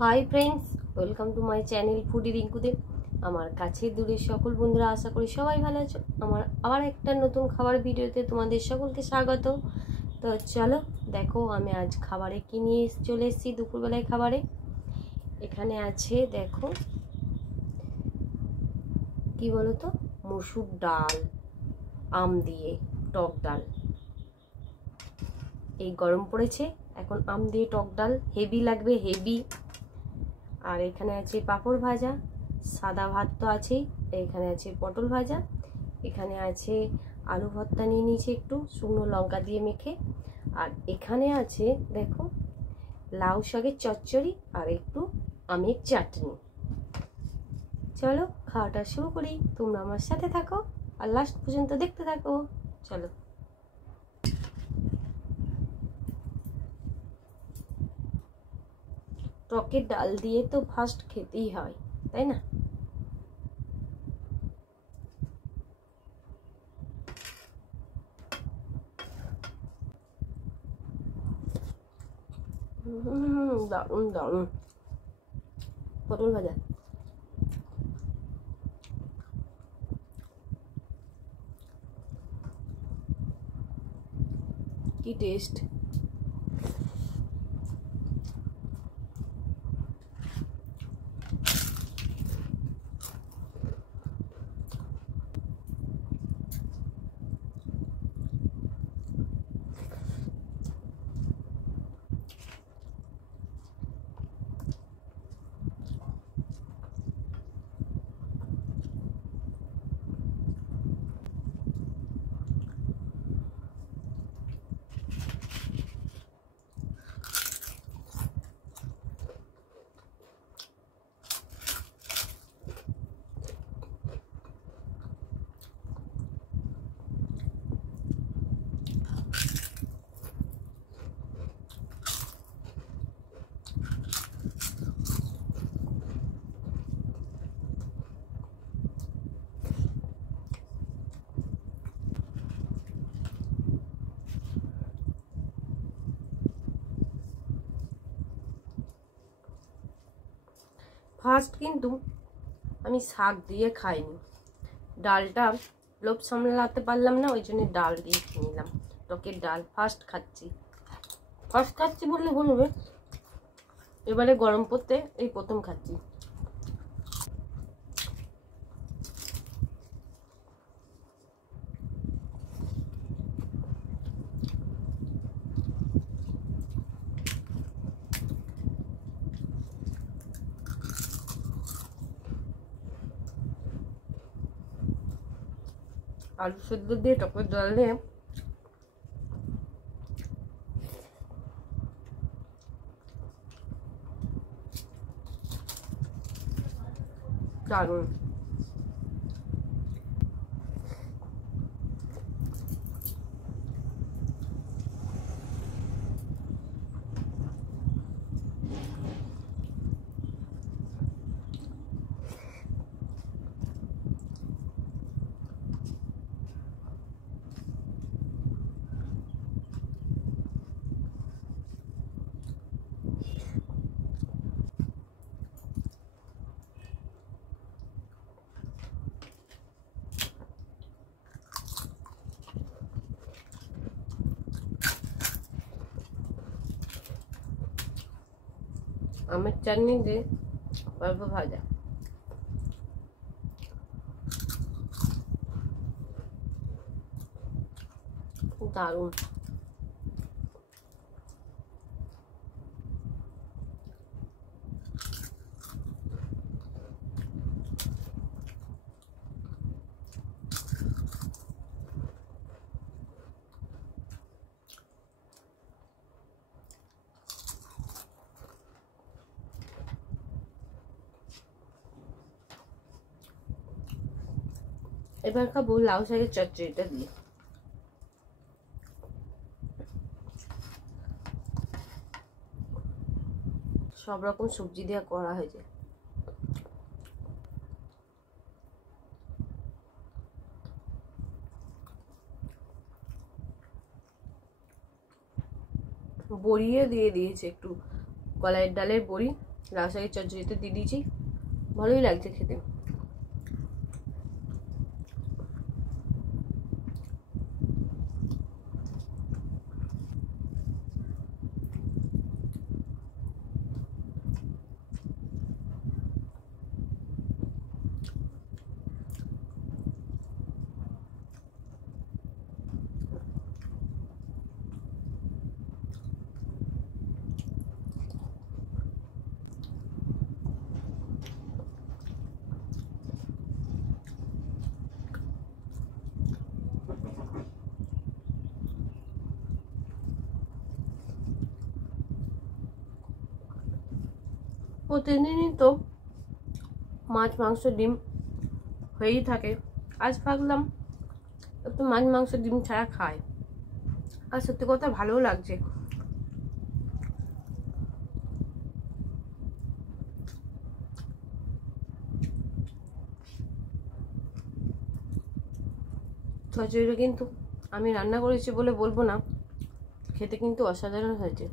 Hi friends, welcome to my channel foodie রিঙ্কুদেব। আমার কাছে দূরের সকল বন্ধুরা, আশা করি সবাই ভালো আছো। আমার আবার একটা নতুন খাবার ভিডিওতে তোমাদের সকলকে স্বাগত। তো চলো দেখো, আমি আজ খাবারে কি নিয়ে চলে এসেছি। দুপুরবেলায় খাবারে এখানে আছে, দেখো কি বলো তো, মসুর ডাল, আম দিয়ে টক ডাল। এই গরম পড়েছে, এখন আম দিয়ে টক ডাল হেভি লাগবে, হেভি। আর এখানে আছে পাঁপড় ভাজা, সাদা ভাত তো আছেই, এখানে আছে পটল ভাজা, এখানে আছে আলু ভর্তা নিয়ে নিয়েছি একটু শুকনো লঙ্কা দিয়ে মেখে, আর এখানে আছে দেখো লাউ শাকের চচ্চড়ি আর একটু আমের চাটনি। চলো খাওয়াটা শুরু করি, তোমরা আমার সাথে থাকো আর লাস্ট পর্যন্ত দেখতে থাকো। চলো। টকের ডাল দিয়ে তো ফার্স্ট খেতেই হয়, তাই না? দারুণ দারুণ পটল ভাজা, কি টেস্ট। ফার্স্ট কিন্তু আমি শাক দিয়ে খাইনি, ডালটা লোভ সামলাতে পারলাম না, ওই জন্য ডাল দিয়ে খেয়ে নিলাম। টকের ডাল ফার্স্ট খাচ্ছি বললে ভুল হবে, এবারে গরম পড়তে এই প্রথম খাচ্ছি। আলু সেদ্ধ দিয়ে টকের ডাল দিয়ে দারুণ। আমের চাটনি দিয়ে পাঁপড় ভাজা, দারুণ। এবার খাবো লাউ শাকের চচ্চড়িটা দিয়ে। সব রকম সবজি দিয়ে করা হয়েছে। বড়িও দিয়ে দিয়েছে একটু, কলাইয়ের ডালের বড়ি লাউ শাকের চচ্চড়িতে দিয়ে দিয়েছি, ভালোই লাগছে খেতে। প্রতিদিনই তো মাছ মাংস ডিম হয়েই থাকে, আজ ভাবলাম একটু মাছ মাংস ডিম ছাড়া খায়, আর সত্যি কথা ভালোও লাগছে। চচ্চড়িটা কিন্তু আমি রান্না করেছি বলে বলবো না, খেতে কিন্তু অসাধারণ হয়েছে।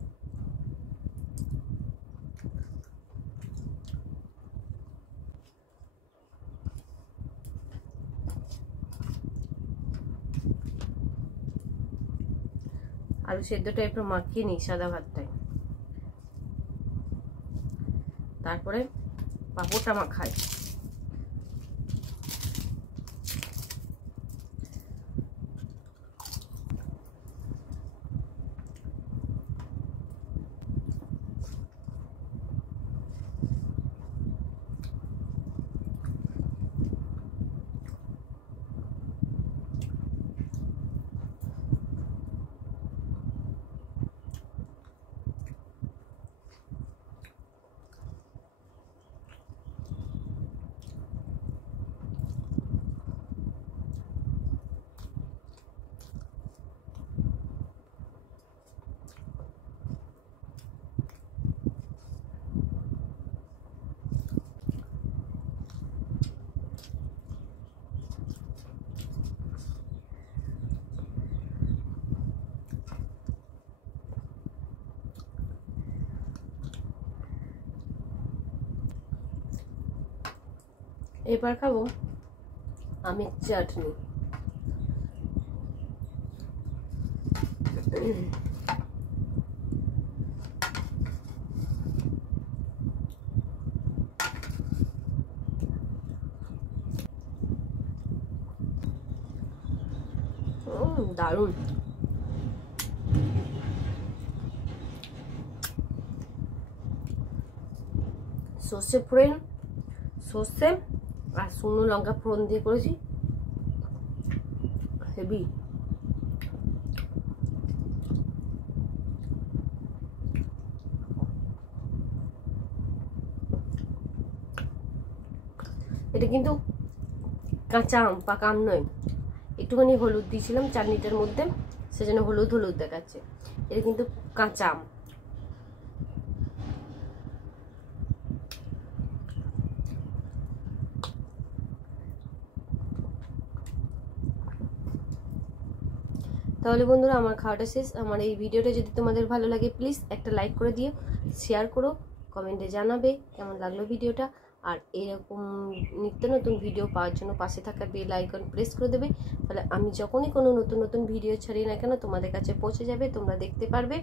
আলু সেদ্ধটা একটু মাখিয়ে নিই সাদা ভাতটায়, তারপরে পাঁপড়টা মাখাই। এবার খাবো আমের চাটনি। দারুণ। সর্ষে ফোড়ন, সর্ষে আর শুকনো লঙ্কা ফোড়ন দিয়ে করেছি, হেভি। এটা কিন্তু কাঁচা আম, পাকা আম নয়। একটুখানি হলুদ দিয়েছিলাম চাটনিটার মধ্যে, সেজন্য হলুদ হলুদ দেখাচ্ছে। এটা কিন্তু কাঁচা আম। তাহলে বন্ধুরা আমার খাওয়াটা শেষ। আমার এই ভিডিওটা যদি তোমাদের ভালো লাগে প্লিজ একটা লাইক করে দিও, শেয়ার করো, কমেন্টে জানাবে কেমন লাগলো ভিডিওটা। আর এরকম নিত্য নতুন ভিডিও পাওয়ার জন্য পাশে থাকা বেল আইকন প্রেস করে দেবে, তাহলে আমি যখনই কোনো নতুন নতুন ভিডিও ছাড়ি না কেন তোমাদের কাছে পৌঁছে যাবে, তোমরা দেখতে পারবে।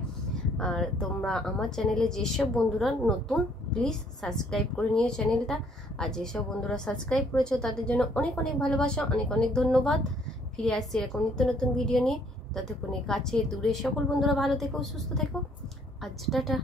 আর তোমরা আমার চ্যানেলে যেসব বন্ধুরা নতুন প্লিজ সাবস্ক্রাইব করে নিও চ্যানেলটা। আর যেসব বন্ধুরা সাবস্ক্রাইব করেছো তাদের জন্য অনেক অনেক ভালোবাসা, অনেক অনেক ধন্যবাদ। ফিরে আসছি এরকম নিত্য নতুন ভিডিও নিয়ে। ততক্ষণে কাছে দূরে সকল বন্ধুরা ভালো থেকো, সুস্থ থেকো। আজ টাটা।